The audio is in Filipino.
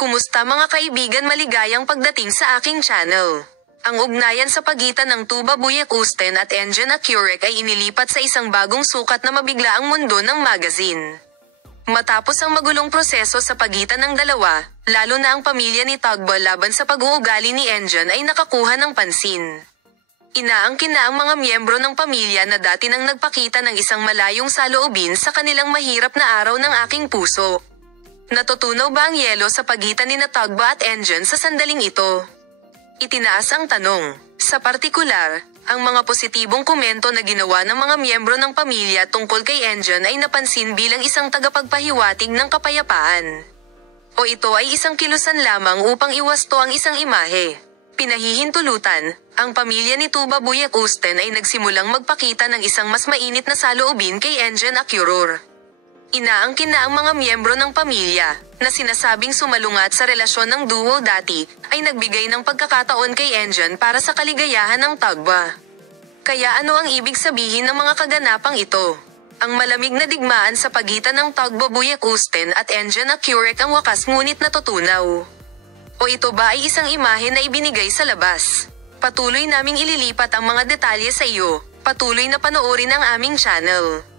Kumusta mga kaibigan, maligayang pagdating sa aking channel. Ang ugnayan sa pagitan ng Tuba Büyüküstün at Engin Akyurek ay inilipat sa isang bagong sukat na mabiglaang mundo ng magazine. Matapos ang magulong proseso sa pagitan ng dalawa, lalo na ang pamilya ni Tugba laban sa pag-uugali ni Engin ay nakakuha ng pansin. Inaangkin na ang mga miyembro ng pamilya na dati nang nagpakita ng isang malayong saloobin sa kanilang mahirap na araw ng aking puso. Natutunaw ba ang yelo sa pagitan ni Tugba at Engin sa sandaling ito? Itinaas ang tanong. Sa partikular, ang mga positibong komento na ginawa ng mga miyembro ng pamilya tungkol kay Engin ay napansin bilang isang tagapagpahiwatig ng kapayapaan. O ito ay isang kilusan lamang upang iwasto ang isang imahe. Pinahihintulutan, ang pamilya ni Tuba Büyüküstün ay nagsimulang magpakita ng isang mas mainit na saloobin kay Engin Akyurek. Inaangkin na ang mga miyembro ng pamilya, na sinasabing sumalungat sa relasyon ng duo dati, ay nagbigay ng pagkakataon kay Engin para sa kaligayahan ng Tugba. Kaya ano ang ibig sabihin ng mga kaganapang ito? Ang malamig na digmaan sa pagitan ng Tuba Büyüküstün at Engin Akyurek ang wakas ngunit natutunaw. O ito ba ay isang imahe na ibinigay sa labas? Patuloy naming ililipat ang mga detalye sa iyo. Patuloy na panoorin ang aming channel.